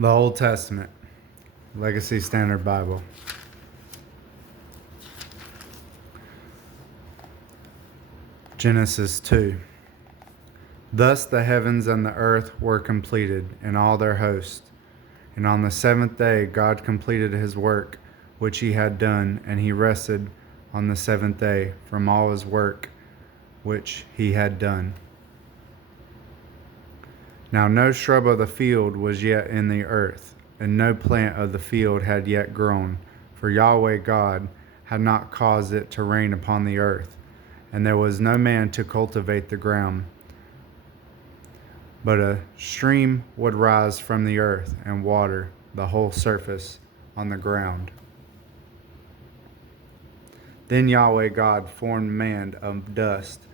The Old Testament, Legacy Standard Bible. Genesis 2. Thus the heavens and the earth were completed, and all their host. And on the seventh day God completed his work which he had done, and he rested on the seventh day from all his work which he had done. Now no shrub of the field was yet in the earth, and no plant of the field had yet grown, for Yahweh God had not caused it to rain upon the earth, and there was no man to cultivate the ground. But a stream would rise from the earth and water the whole surface on the ground. Then Yahweh God formed man of dust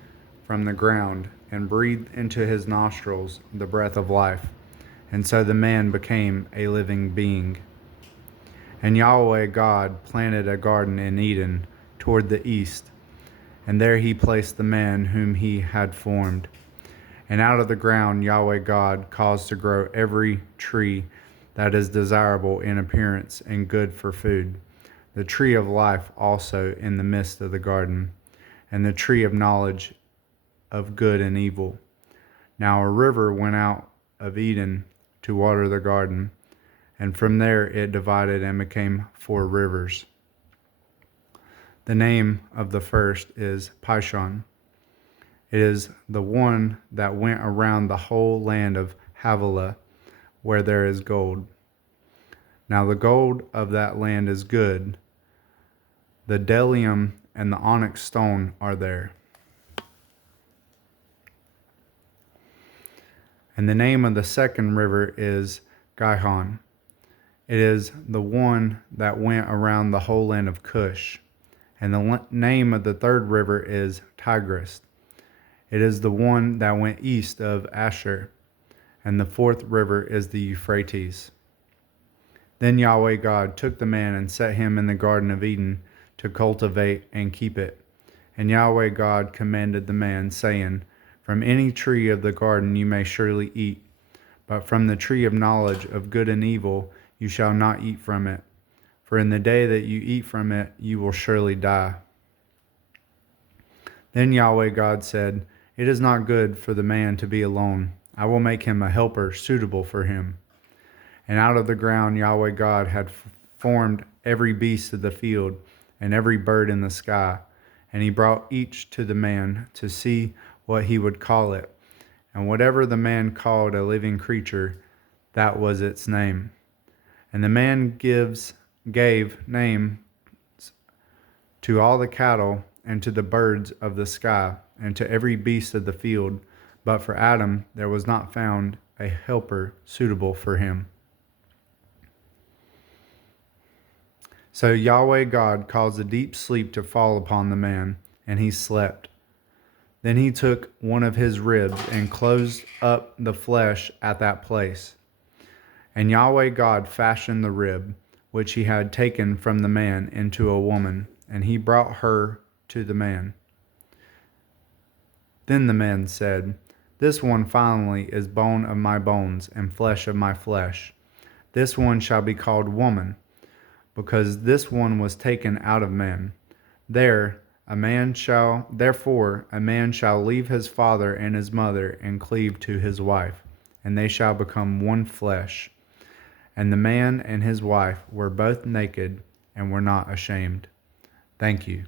from the ground, and breathed into his nostrils the breath of life, and so the man became a living being. And Yahweh God planted a garden in Eden toward the east, and there he placed the man whom he had formed. And out of the ground Yahweh God caused to grow every tree that is desirable in appearance and good for food, the tree of life also in the midst of the garden, and the tree of knowledge of good and evil. Now a river went out of Eden to water the garden, and from there it divided and became 4 rivers. The name of the first is Pishon. It is the one that went around the whole land of Havilah, where there is gold. Now the gold of that land is good. The bdellium and the onyx stone are there. And the name of the second river is Gihon. It is the one that went around the whole land of Cush. And the name of the third river is Tigris. It is the one that went east of Asher. And the fourth river is the Euphrates. Then Yahweh God took the man and set him in the Garden of Eden to cultivate and keep it. And Yahweh God commanded the man, saying, From any tree of the garden you may surely eat, but from the tree of knowledge of good and evil you shall not eat from it. For in the day that you eat from it, you will surely die. Then Yahweh God said, It is not good for the man to be alone. I will make him a helper suitable for him. And out of the ground Yahweh God had formed every beast of the field and every bird in the sky. And he brought each to the man to see what he would call it. And whatever the man called a living creature, that was its name. And the man gave names to all the cattle and to the birds of the sky and to every beast of the field. But for Adam there was not found a helper suitable for him. So Yahweh God caused a deep sleep to fall upon the man, and he slept. Then he took one of his ribs and closed up the flesh at that place. And Yahweh God fashioned the rib, which he had taken from the man, into a woman, and he brought her to the man. Then the man said, This one finally is bone of my bones and flesh of my flesh. This one shall be called woman, because this one was taken out of man. Therefore a man shall leave his father and his mother and cleave to his wife, and they shall become one flesh. And the man and his wife were both naked and were not ashamed. Thank you.